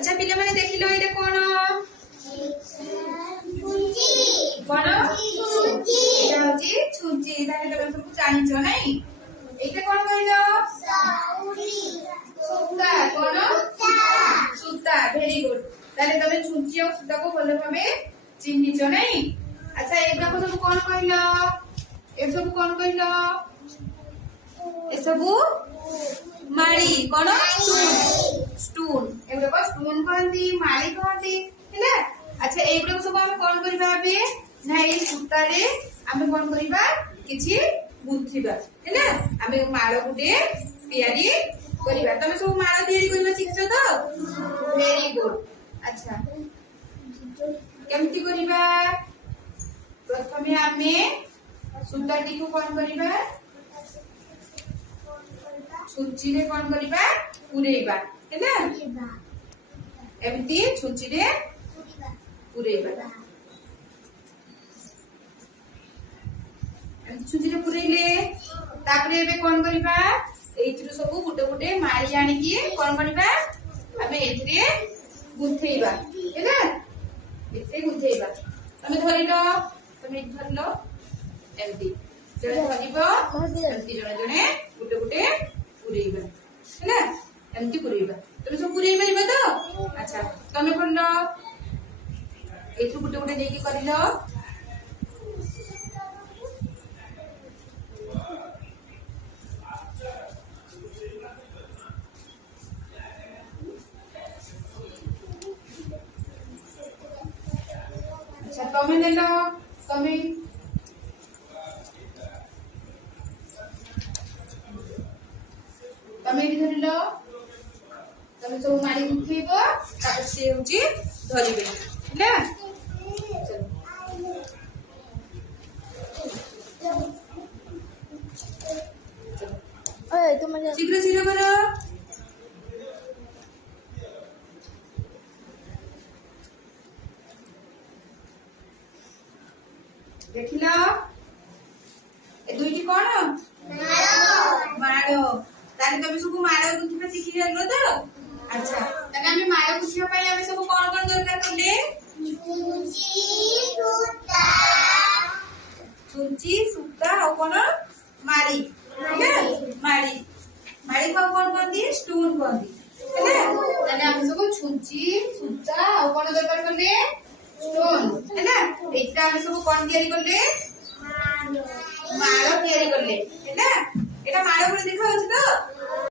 अच्छा पिला माने देखिलो एटा कोन कोन एटा होची छुंची ताले तमे सब जानिचो नै एटा कोन कहिलो सूता कोन सूता वेरी गुड ताले तमे छुंची और सूता को भलो भाबे चिन्हिचो नै अच्छा एटा को सब कोन कहिलो ए सब कोन कहिलो ए सब माली कोन स्टून एगुडा को स्टून कहती माली कहती हैला अच्छा एगुडा को सब हम कोन करबा बे ना ए सूता रे हम कोन करबा किछि गुंथिबा हैला हम माळ गुटे तयारी करबा तमे सब माळ तयारी करबा शिखछो तो वेरी गुड अच्छा केमति करबा प्रथमे हमें सूता टी को कोन करबा छुंची रे कोन करबा पुरेबा हैला एमती छुंची रे पुरेबा एमती छुंची रे पुरेले तापरे एबे कोन करबा एइथिरो सब गुटे गुटे मारी आनी की कोन करबा हमें एथिरे गुंथेइबा हैला एथे गुंथेइबा तमे धरिलो तमे धरलो एमती जणे धरिबो एमती जणे जणे गुटे गुटे पुरेइबा हैला एमती पुरेइबा तमे सब पुरेइ मारिबा तो अच्छा तमे करलो एथु गुटे गुटे नेकी करिलो अच्छा तमे नेलो तमे तमे भी धरिलो तमे सब मारी उठेबो तापर से होची धरिबे हैला ओए तुम शीघ्र शीघ्र करो देखिला ए दुईटी कोन माळो ताले तमे सब माळो गुंथिबा शिखि गेलो तो अच्छा ताले हम माळो गुंथिबा पई हम सब कोन कोन दरकार करले छुंची सूता और कोन मारी मारी मारी को कोन कहंदी स्टून कहंदी हैला ताले हम सब छुंची सूता और कोन दरकार करले स्टोन हैला एटा हम सब कोन तयारी करले माळो तयारी करले हैला एटा माळो पुरा देखा होछ तो